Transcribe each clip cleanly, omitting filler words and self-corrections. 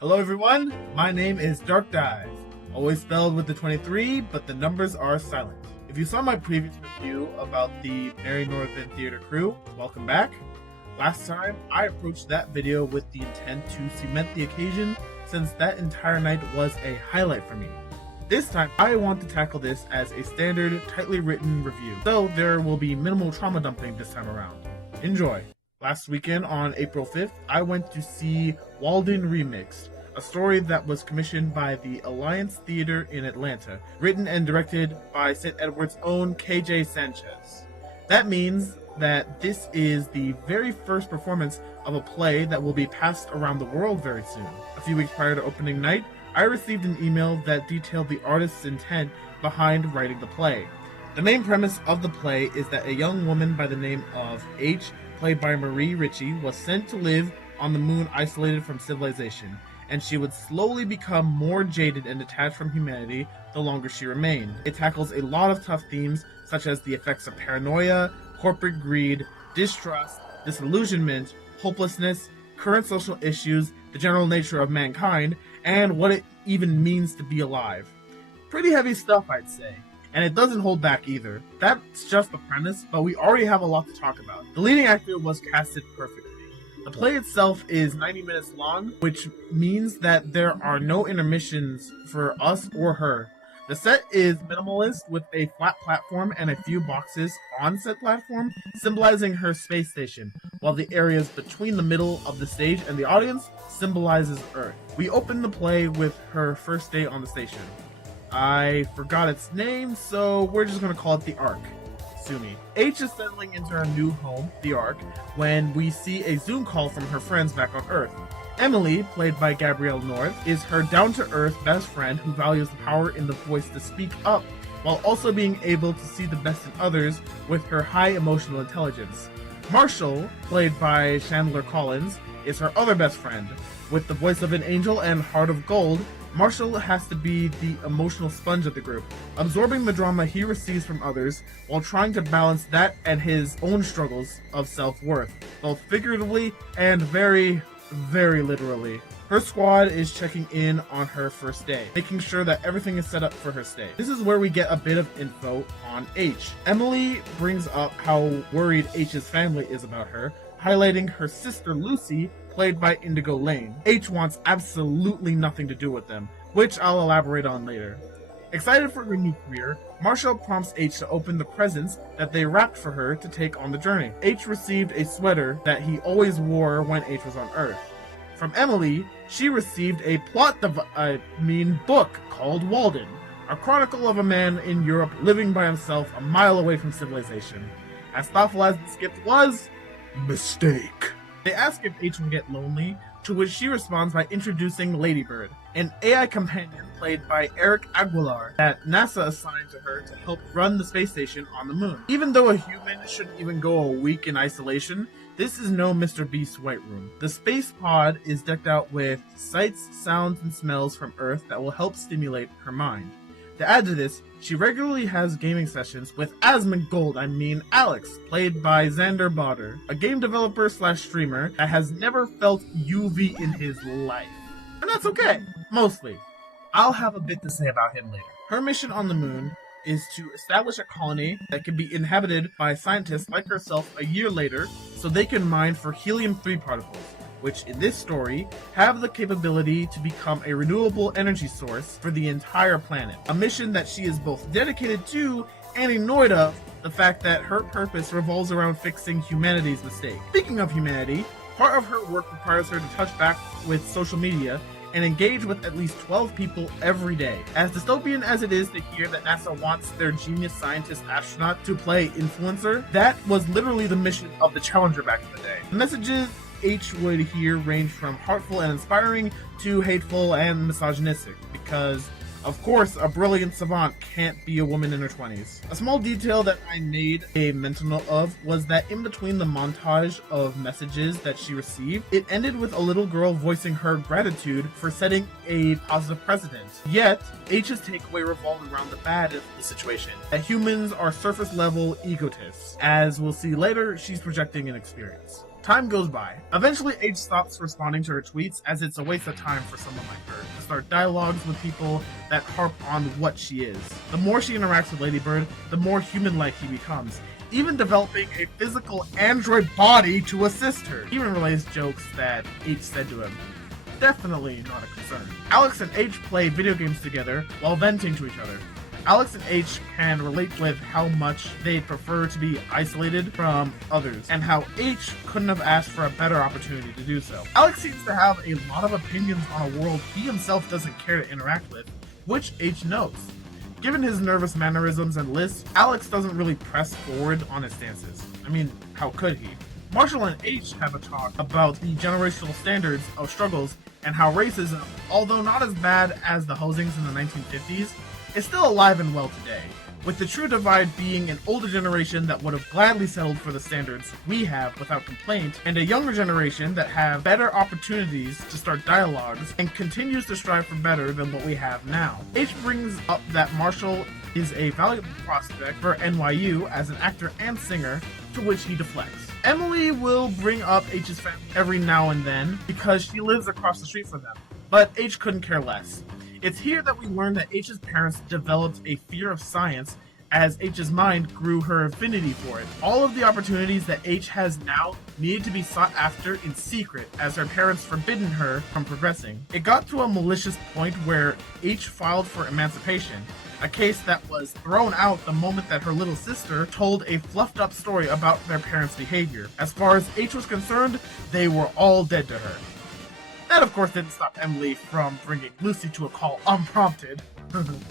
Hello everyone, my name is Dark Dive, always spelled with the 23, but the numbers are silent. If you saw my previous review about the Moody Northern Theatre crew, welcome back. Last time, I approached that video with the intent to cement the occasion, since that entire night was a highlight for me. This time, I want to tackle this as a standard, tightly written review, so there will be minimal trauma dumping this time around. Enjoy! Last weekend on April 5th, I went to see Walden Remixed, a story that was commissioned by the Alliance Theatre in Atlanta, written and directed by St. Edward's own KJ Sanchez. That means that this is the very first performance of a play that will be passed around the world very soon. A few weeks prior to opening night, I received an email that detailed the artist's intent behind writing the play. The main premise of the play is that a young woman by the name of H, played by Marie Ritchie, was sent to live on the moon isolated from civilization, and she would slowly become more jaded and detached from humanity the longer she remained. It tackles a lot of tough themes, such as the effects of paranoia, corporate greed, distrust, disillusionment, hopelessness, current social issues, the general nature of mankind, and what it even means to be alive. Pretty heavy stuff, I'd say. And it doesn't hold back either. That's just the premise, but we already have a lot to talk about. The leading actor was casted perfectly. The play itself is 90 minutes long, which means that there are no intermissions for us or her. The set is minimalist with a flat platform and a few boxes on said platform, symbolizing her space station, while the areas between the middle of the stage and the audience symbolizes Earth. We open the play with her first day on the station. I forgot its name, so we're just going to call it the Ark. Sue me. H is settling into her new home, the Ark, when we see a Zoom call from her friends back on Earth. Emily, played by Gabrielle North, is her down-to-earth best friend who values the power in the voice to speak up, while also being able to see the best in others with her high emotional intelligence. Marshall, played by Chandler Collins, is her other best friend. With the voice of an angel and heart of gold, Marshall has to be the emotional sponge of the group, absorbing the drama he receives from others while trying to balance that and his own struggles of self-worth, both figuratively and very, very literally. Her squad is checking in on her first day, making sure that everything is set up for her stay. This is where we get a bit of info on H. Emily brings up how worried H's family is about her, highlighting her sister Lucy, played by Indigo Lane. H wants absolutely nothing to do with them, which I'll elaborate on later. Excited for her new career, Marshall prompts H to open the presents that they wrapped for her to take on the journey. H received a sweater that he always wore when H was on Earth. From Emily, she received a book called Walden, a chronicle of a man in Europe living by himself a mile away from civilization. As thoughtful as the gift was, mistake. They ask if H will get lonely, to which she responds by introducing Ladybird, an AI companion played by Eric Aguilar that NASA assigned to her to help run the space station on the moon. Even though a human shouldn't even go a week in isolation, this is no Mr. Beast's White Room. The space pod is decked out with sights, sounds, and smells from Earth that will help stimulate her mind. To add to this, she regularly has gaming sessions with Alex, played by Xander Botter, a game developer / streamer that has never felt UV in his life. And that's okay, mostly. I'll have a bit to say about him later. Her mission on the moon is to establish a colony that can be inhabited by scientists like herself a year later so they can mine for helium-3 particles, which in this story have the capability to become a renewable energy source for the entire planet. A mission that she is both dedicated to and annoyed of the fact that her purpose revolves around fixing humanity's mistake. Speaking of humanity, part of her work requires her to touch back with social media and engage with at least 12 people every day. As dystopian as it is to hear that NASA wants their genius scientist astronaut to play influencer, that was literally the mission of the Challenger back in the day. The messages H would hear range from heartful and inspiring to hateful and misogynistic, because of course a brilliant savant can't be a woman in her 20s. A small detail that I made a mental note of was that in between the montage of messages that she received, it ended with a little girl voicing her gratitude for setting a positive precedent. Yet, H's takeaway revolved around the bad of the situation, that humans are surface level egotists. As we'll see later, she's projecting an experience. Time goes by. Eventually, H stops responding to her tweets as it's a waste of time for someone like her to start dialogues with people that harp on what she is. The more she interacts with Ladybird, the more human-like he becomes, even developing a physical android body to assist her. He even relays jokes that H said to him. Definitely not a concern. Alex and H play video games together while venting to each other. Alex and H can relate with how much they prefer to be isolated from others, and how H couldn't have asked for a better opportunity to do so. Alex seems to have a lot of opinions on a world he himself doesn't care to interact with, which H knows. Given his nervous mannerisms and lists, Alex doesn't really press forward on his stances. I mean, how could he? Marshall and H have a talk about the generational standards of struggles and how racism, although not as bad as the hosings in the 1950s, is still alive and well today, with the true divide being an older generation that would have gladly settled for the standards we have without complaint, and a younger generation that have better opportunities to start dialogues and continues to strive for better than what we have now. H brings up that Marshall is a valuable prospect for NYU as an actor and singer, to which he deflects. Emily will bring up H's family every now and then because she lives across the street from them, but H couldn't care less. It's here that we learn that H's parents developed a fear of science as H's mind grew her affinity for it. All of the opportunities that H has now needed to be sought after in secret as her parents forbidden her from progressing. It got to a malicious point where H filed for emancipation, a case that was thrown out the moment that her little sister told a fluffed up story about their parents' behavior. As far as H was concerned, they were all dead to her. That, of course, didn't stop Emily from bringing Lucy to a call unprompted.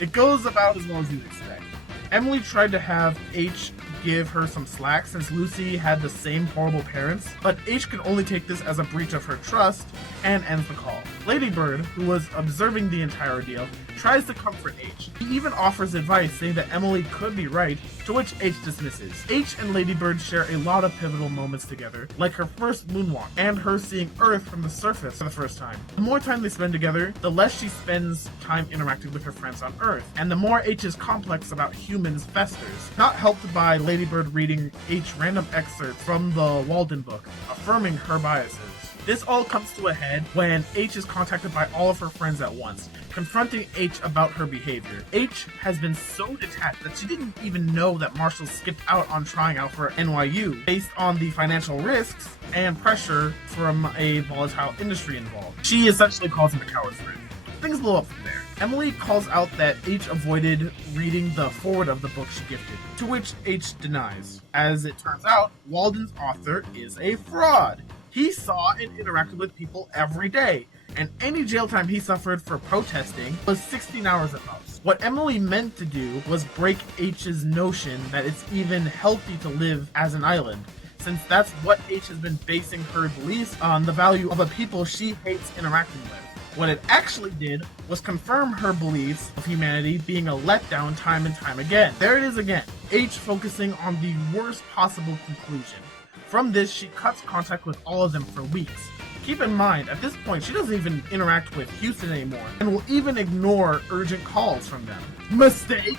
It goes about as well as you'd expect. Emily tried to have H give her some slack since Lucy had the same horrible parents, but H can only take this as a breach of her trust and ends the call. Ladybird, who was observing the entire ordeal, tries to comfort H. He even offers advice saying that Emily could be right, to which H dismisses. H and Ladybird share a lot of pivotal moments together, like her first moonwalk and her seeing Earth from the surface for the first time. The more time they spend together, the less she spends time interacting with her friends on Earth, and the more H's complex about humans festers, not helped by Ladybird reading H random excerpts from the Walden book, affirming her biases. This all comes to a head when H is contacted by all of her friends at once, confronting H about her behavior. H has been so detached that she didn't even know that Marshall skipped out on trying out for NYU based on the financial risks and pressure from a volatile industry involved. She essentially calls him a coward's friend. Things blow up from there. Emily calls out that H avoided reading the foreword of the book she gifted, to which H denies. As it turns out, Walden's author is a fraud. He saw and interacted with people every day, and any jail time he suffered for protesting was 16 hours at most. What Emily meant to do was break H's notion that it's even healthy to live as an island, since that's what H has been basing her beliefs on, the value of a people she hates interacting with. What it actually did was confirm her beliefs of humanity being a letdown time and time again. There it is again, H focusing on the worst possible conclusion. From this, she cuts contact with all of them for weeks. Keep in mind, at this point, she doesn't even interact with Houston anymore, and will even ignore urgent calls from them. Mistake!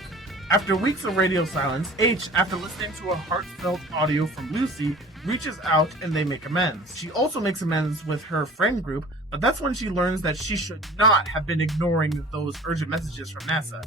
After weeks of radio silence, H, after listening to a heartfelt audio from Lucy, reaches out and they make amends. She also makes amends with her friend group, but that's when she learns that she should not have been ignoring those urgent messages from NASA.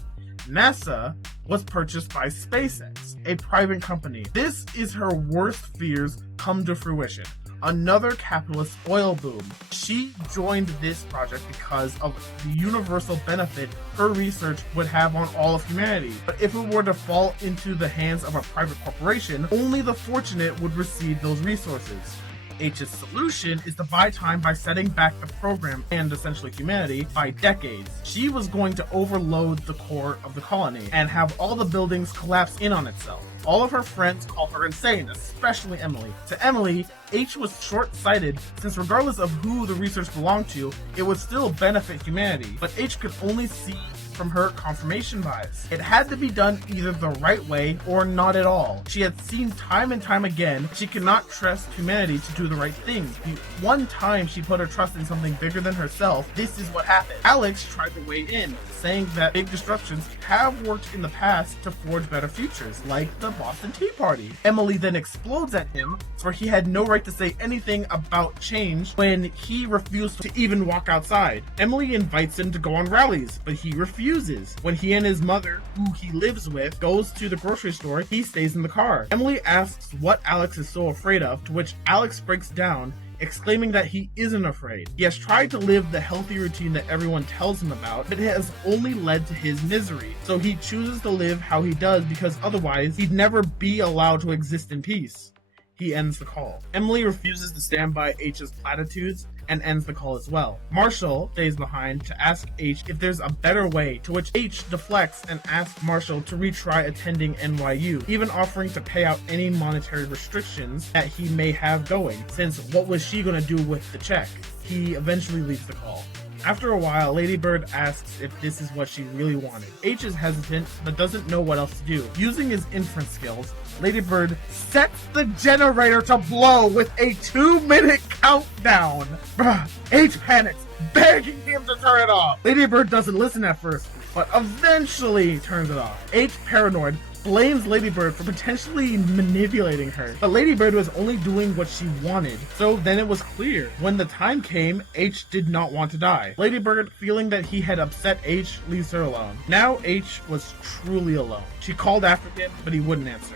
NASA was purchased by SpaceX, a private company. This is her worst fears come to fruition. Another capitalist oil boom. She joined this project because of the universal benefit her research would have on all of humanity. But if it were to fall into the hands of a private corporation, only the fortunate would receive those resources. H's solution is to buy time by setting back the program and essentially humanity by decades. She was going to overload the core of the colony and have all the buildings collapse in on itself. All of her friends call her insane, especially Emily. To Emily, H was short-sighted since regardless of who the research belonged to, it would still benefit humanity. But H could only see from her confirmation bias. It had to be done either the right way or not at all. She had seen time and time again she cannot trust humanity to do the right thing. The one time she put her trust in something bigger than herself, this is what happened. Alex tried to weigh in, saying that big disruptions have worked in the past to forge better futures, like the Boston Tea Party. Emily then explodes at him, for he had no right to say anything about change when he refused to even walk outside. Emily invites him to go on rallies, but he refuses. When he and his mother, who he lives with, goes to the grocery store, he stays in the car. Emily asks what Alex is so afraid of, to which Alex breaks down, exclaiming that he isn't afraid. He has tried to live the healthy routine that everyone tells him about, but it has only led to his misery. So he chooses to live how he does because otherwise he'd never be allowed to exist in peace. He ends the call. Emily refuses to stand by H's platitudes and ends the call as well. Marshall stays behind to ask H if there's a better way, to which H deflects and asks Marshall to retry attending NYU, even offering to pay out any monetary restrictions that he may have going, since what was she gonna do with the check? He eventually leaves the call. After a while, Lady Bird asks if this is what she really wanted. H is hesitant, but doesn't know what else to do. Using his inference skills, Lady Bird sets the generator to blow with a 2-minute countdown. H panics, begging him to turn it off. Lady Bird doesn't listen at first, but eventually turns it off. H, paranoid, blames Lady Bird for potentially manipulating her, but Lady Bird was only doing what she wanted. So then it was clear. When the time came, H did not want to die. Lady Bird, feeling that he had upset H, leaves her alone. Now H was truly alone. She called after him, but he wouldn't answer.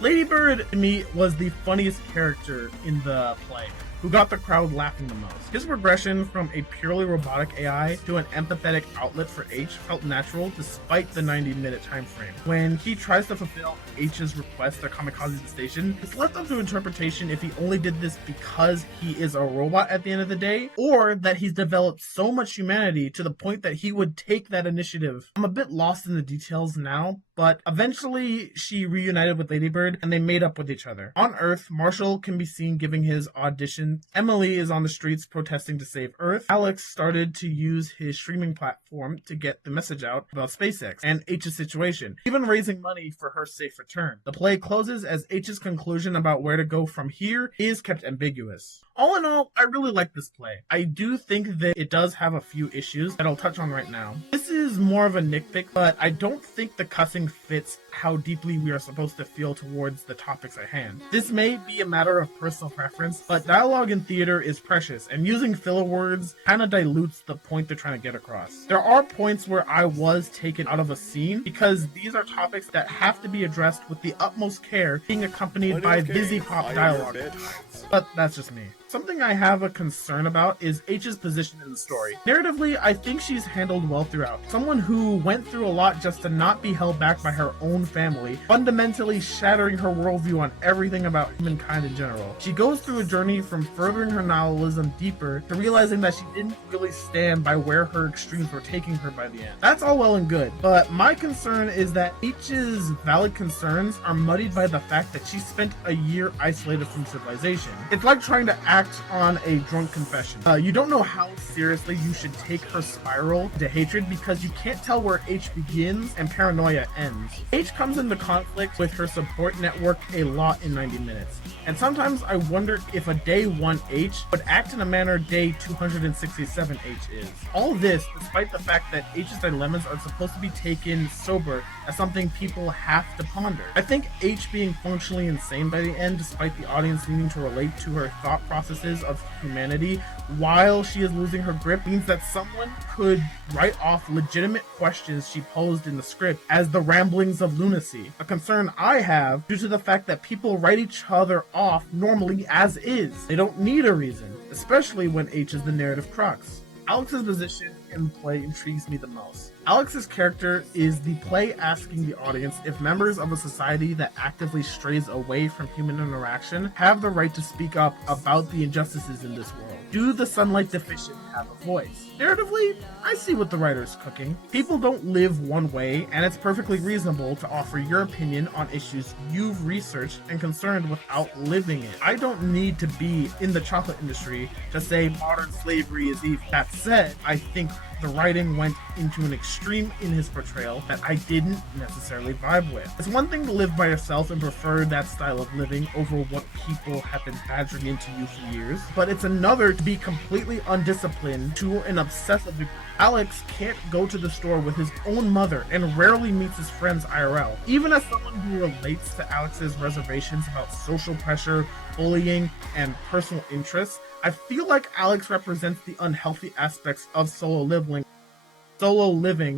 Lady Bird, to me, was the funniest character in the play, who got the crowd laughing the most. His progression from a purely robotic AI to an empathetic outlet for H felt natural despite the 90-minute time frame. When he tries to fulfill H's request to kamikaze the station, it's left up to interpretation if he only did this because he is a robot at the end of the day, or that he's developed so much humanity to the point that he would take that initiative. I'm a bit lost in the details now, but eventually she reunited with Lady Bird and they made up with each other. On Earth, Marshall can be seen giving his audition. Emily is on the streets protesting to save Earth. Alex started to use his streaming platform to get the message out about SpaceX and H's situation, even raising money for her safe return. The play closes as H's conclusion about where to go from here is kept ambiguous. All in all, I really like this play. I do think that it does have a few issues that I'll touch on right now. This is more of a nitpick, but I don't think the cussing fits how deeply we are supposed to feel towards the topics at hand. This may be a matter of personal preference, but dialogue in theater is precious, and using filler words kind of dilutes the point they're trying to get across. There are points where I was taken out of a scene because these are topics that have to be addressed with the utmost care, being accompanied by busy pop dialogue at times. But that's just me. Something I have a concern about is H's position in the story. Narratively, I think she's handled well throughout. Someone who went through a lot just to not be held back by her own family, fundamentally shattering her worldview on everything about humankind in general. She goes through a journey from furthering her nihilism deeper to realizing that she didn't really stand by where her extremes were taking her by the end. That's all well and good, but my concern is that H's valid concerns are muddied by the fact that she spent a year isolated from civilization. It's like trying to act on a drunk confession. You don't know how seriously you should take her spiral to hatred because you can't tell where H begins and paranoia ends. H comes into conflict with her support network a lot in 90 minutes, and sometimes I wonder if a day 1 H would act in a manner day 267 H is. All this despite the fact that H's dilemmas are supposed to be taken sober as something people have to ponder. I think H being functionally insane by the end, despite the audience needing to relate to her thought processes of humanity while she is losing her grip, means that someone could write off legitimate questions she posed in the script as the ramblings of lunacy. A concern I have due to the fact that people write each other off normally as is. They don't need a reason, especially when H is the narrative crux. Alex's position in the play intrigues me the most. Alex's character is the play asking the audience if members of a society that actively strays away from human interaction have the right to speak up about the injustices in this world. Do the sunlight deficient have a voice? Narratively, I see what the writer's cooking. People don't live one way, and it's perfectly reasonable to offer your opinion on issues you've researched and concerned without living it. I don't need to be in the chocolate industry to say modern slavery is evil. That said, I think the writing went into an extreme in his portrayal that I didn't necessarily vibe with. It's one thing to live by yourself and prefer that style of living over what people have been badgering into you for years, but it's another to be completely undisciplined to an obsessive degree. Alex can't go to the store with his own mother and rarely meets his friends IRL. Even as someone who relates to Alex's reservations about social pressure, bullying, and personal interests, I feel like Alex represents the unhealthy aspects of solo living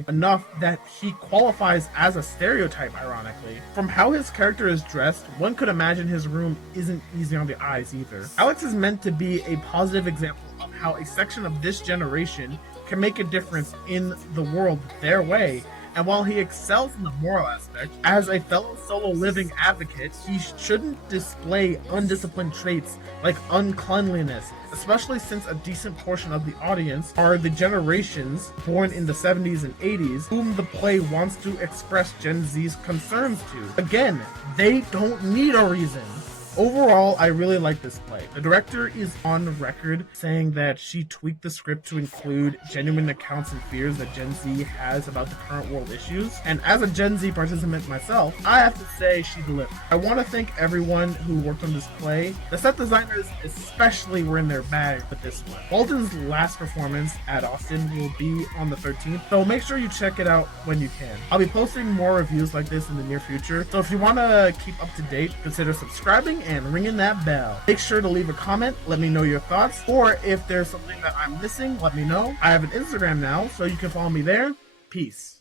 enough that he qualifies as a stereotype, ironically. From how his character is dressed, one could imagine his room isn't easy on the eyes either. Alex is meant to be a positive example of how a section of this generation can make a difference in the world their way, and while he excels in the moral aspect, as a fellow solo living advocate, he shouldn't display undisciplined traits like uncleanliness, especially since a decent portion of the audience are the generations born in the 70s and 80s whom the play wants to express Gen Z's concerns to. Again, they don't need a reason. Overall, I really like this play. The director is on record saying that she tweaked the script to include genuine accounts and fears that Gen Z has about the current world issues. And as a Gen Z participant myself, I have to say she delivered. I want to thank everyone who worked on this play. The set designers especially were in their bag with this one. Walden's last performance at Austin will be on the 13th, so make sure you check it out when you can. I'll be posting more reviews like this in the near future, so if you want to keep up to date, consider subscribing and ringing that bell. Make sure to leave a comment, let me know your thoughts, or if there's something that I'm missing, let me know. I have an Instagram now, so you can follow me there. Peace.